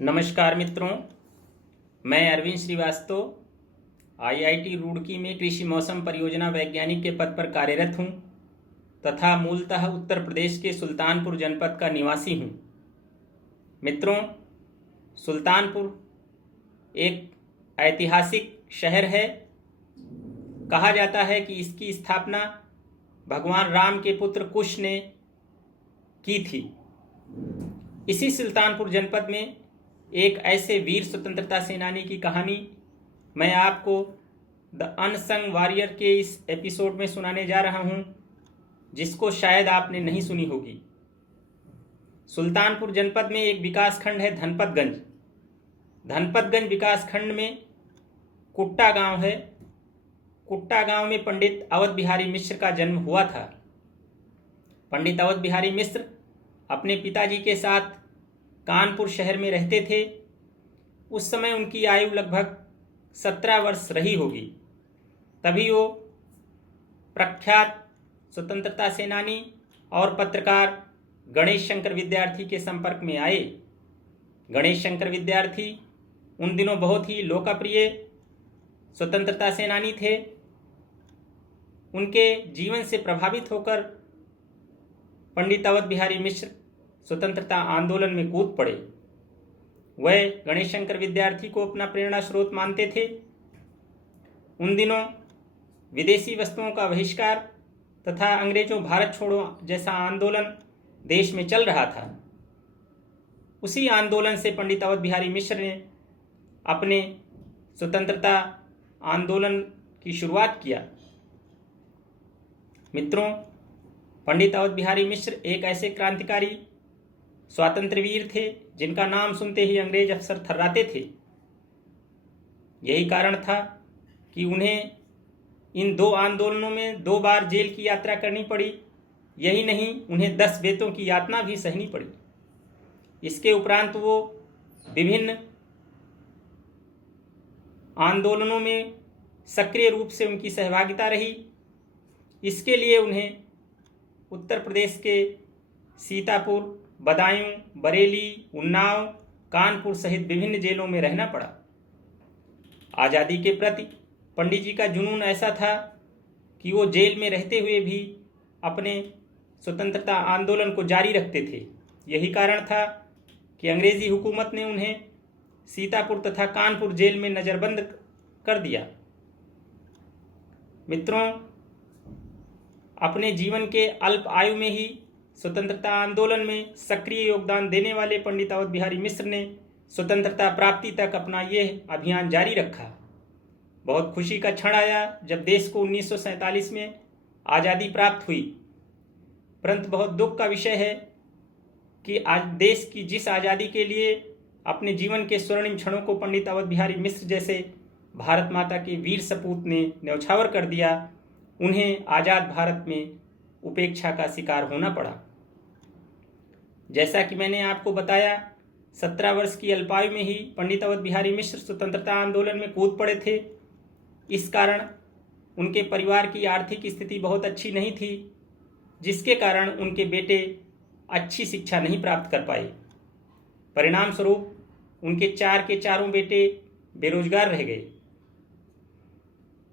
नमस्कार मित्रों, मैं अरविंद श्रीवास्तव आईआईटी रुड़की में कृषि मौसम परियोजना वैज्ञानिक के पद पर कार्यरत हूं तथा मूलतः उत्तर प्रदेश के सुल्तानपुर जनपद का निवासी हूं। मित्रों, सुल्तानपुर एक ऐतिहासिक शहर है। कहा जाता है कि इसकी स्थापना भगवान राम के पुत्र कुश ने की थी। इसी सुल्तानपुर जनपद में एक ऐसे वीर स्वतंत्रता सेनानी की कहानी मैं आपको द अनसंग वॉरियर के इस एपिसोड में सुनाने जा रहा हूं, जिसको शायद आपने नहीं सुनी होगी। सुल्तानपुर जनपद में एक विकासखंड है धनपतगंज। धनपतगंज विकासखंड में कुट्टा गांव है। कुट्टा गांव में पंडित अवध बिहारी मिश्र का जन्म हुआ था। पंडित अवध बिहारी मिश्र अपने पिताजी के साथ कानपुर शहर में रहते थे। उस समय उनकी आयु लगभग 17 वर्ष रही होगी। तभी वो प्रख्यात स्वतंत्रता सेनानी और पत्रकार गणेश शंकर विद्यार्थी के संपर्क में आए। गणेश शंकर विद्यार्थी उन दिनों बहुत ही लोकप्रिय स्वतंत्रता सेनानी थे। उनके जीवन से प्रभावित होकर पंडित अवध बिहारी मिश्र स्वतंत्रता आंदोलन में कूद पड़े। वह गणेश शंकर विद्यार्थी को अपना प्रेरणा स्रोत मानते थे। उन दिनों विदेशी वस्तुओं का बहिष्कार तथा अंग्रेजों भारत छोड़ो जैसा आंदोलन देश में चल रहा था। उसी आंदोलन से पंडित अवध बिहारी मिश्र ने अपने स्वतंत्रता आंदोलन की शुरुआत किया। मित्रों, पंडित अवध बिहारी मिश्र एक ऐसे क्रांतिकारी स्वातंत्र्य वीर थे जिनका नाम सुनते ही अंग्रेज अफसर थर्राते थे। यही कारण था कि उन्हें इन 2 आंदोलनों में 2 बार जेल की यात्रा करनी पड़ी। यही नहीं, उन्हें 10 बेतों की यातना भी सहनी पड़ी। इसके उपरांत वो विभिन्न आंदोलनों में सक्रिय रूप से उनकी सहभागिता रही। इसके लिए उन्हें उत्तर प्रदेश के सीतापुर, बदायूं, बरेली, उन्नाव, कानपुर सहित विभिन्न जेलों में रहना पड़ा। आज़ादी के प्रति पंडित जी का जुनून ऐसा था कि वो जेल में रहते हुए भी अपने स्वतंत्रता आंदोलन को जारी रखते थे। यही कारण था कि अंग्रेजी हुकूमत ने उन्हें सीतापुर तथा कानपुर जेल में नज़रबंद कर दिया। मित्रों, अपने जीवन के अल्प आयु में ही स्वतंत्रता आंदोलन में सक्रिय योगदान देने वाले पंडित अवध बिहारी मिश्र ने स्वतंत्रता प्राप्ति तक अपना यह अभियान जारी रखा। बहुत खुशी का क्षण आया जब देश को 1947 में आज़ादी प्राप्त हुई। परंतु बहुत दुख का विषय है कि आज देश की जिस आज़ादी के लिए अपने जीवन के स्वर्णिम क्षणों को पंडित अवध बिहारी मिश्र जैसे भारत माता के वीर सपूत ने न्यौछावर कर दिया, उन्हें आज़ाद भारत में उपेक्षा का शिकार होना पड़ा। जैसा कि मैंने आपको बताया, 17 वर्ष की अल्पायु में ही पंडित अवध बिहारी मिश्र स्वतंत्रता आंदोलन में कूद पड़े थे। इस कारण उनके परिवार की आर्थिक स्थिति बहुत अच्छी नहीं थी, जिसके कारण उनके बेटे अच्छी शिक्षा नहीं प्राप्त कर पाए। परिणाम स्वरूप उनके 4 के चारों बेटे बेरोजगार रह गए।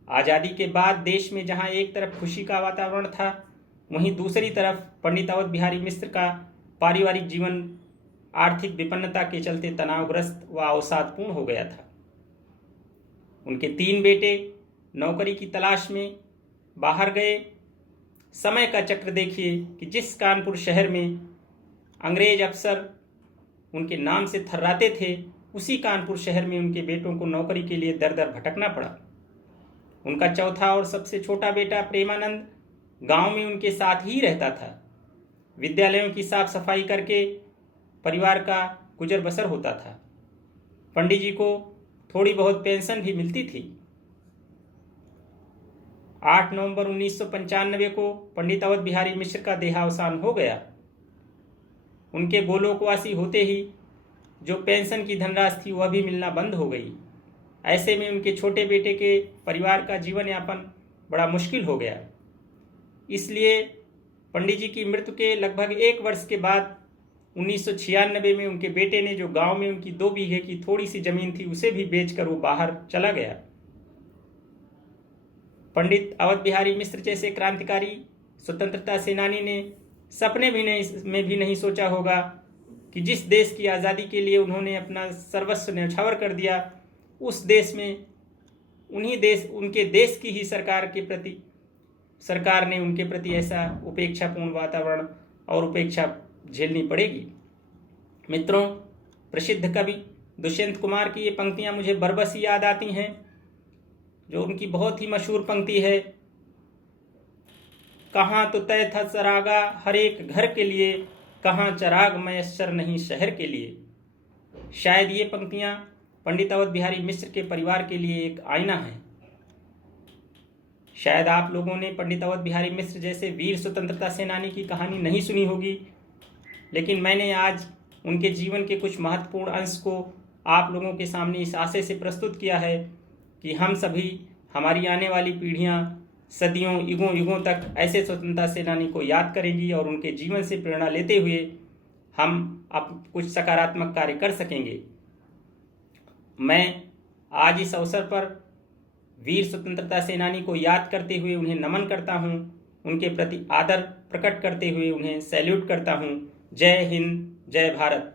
आज़ादी के बाद देश में जहां एक तरफ खुशी का वातावरण था, वहीं दूसरी तरफ पंडित अवध बिहारी मिश्र का पारिवारिक जीवन आर्थिक विपन्नता के चलते तनावग्रस्त व अवसादपूर्ण हो गया था। उनके 3 बेटे नौकरी की तलाश में बाहर गए। समय का चक्र देखिए कि जिस कानपुर शहर में अंग्रेज अफसर उनके नाम से थर्राते थे, उसी कानपुर शहर में उनके बेटों को नौकरी के लिए दर दर भटकना पड़ा। उनका चौथा और सबसे छोटा बेटा प्रेमानंद गांव में उनके साथ ही रहता था। विद्यालयों की साफ सफाई करके परिवार का गुजर बसर होता था। पंडित जी को थोड़ी बहुत पेंशन भी मिलती थी। 8 नवंबर 1995 को पंडित अवध बिहारी मिश्र का देहावसान हो गया। उनके गोलोकवासी होते ही जो पेंशन की धनराशि थी वह भी मिलना बंद हो गई। ऐसे में उनके छोटे बेटे के परिवार का जीवन यापन बड़ा मुश्किल हो गया। इसलिए पंडित जी की मृत्यु के लगभग 1 वर्ष के बाद 1996 में उनके बेटे ने, जो गांव में उनकी 2 बीघे की थोड़ी सी जमीन थी, उसे भी बेचकर वो बाहर चला गया। पंडित अवध बिहारी मिश्र जैसे क्रांतिकारी स्वतंत्रता सेनानी ने सपने में भी नहीं सोचा होगा कि जिस देश की आज़ादी के लिए उन्होंने अपना सर्वस्व न्यौछावर कर दिया, उस देश में उनके देश की ही सरकार ने उनके प्रति ऐसा उपेक्षापूर्ण वातावरण और उपेक्षा झेलनी पड़ेगी। मित्रों, प्रसिद्ध कवि दुष्यंत कुमार की ये पंक्तियां मुझे बरबस याद आती हैं, जो उनकी बहुत ही मशहूर पंक्ति है, कहाँ तो तय था चरागा हर एक घर के लिए, कहाँ चराग मयस्सर नहीं शहर के लिए। शायद ये पंक्तियां पंडित अवध बिहारी मिश्र के परिवार के लिए एक आईना है। शायद आप लोगों ने पंडित अवध बिहारी मिश्र जैसे वीर स्वतंत्रता सेनानी की कहानी नहीं सुनी होगी, लेकिन मैंने आज उनके जीवन के कुछ महत्वपूर्ण अंश को आप लोगों के सामने इस आशय से प्रस्तुत किया है कि हम सभी, हमारी आने वाली पीढ़ियां सदियों युगों तक ऐसे स्वतंत्रता सेनानी को याद करेंगी और उनके जीवन से प्रेरणा लेते हुए हम अब कुछ सकारात्मक कार्य कर सकेंगे। मैं आज इस अवसर पर वीर स्वतंत्रता सेनानी को याद करते हुए उन्हें नमन करता हूं, उनके प्रति आदर प्रकट करते हुए उन्हें सैल्यूट करता हूं। जय हिंद, जय भारत।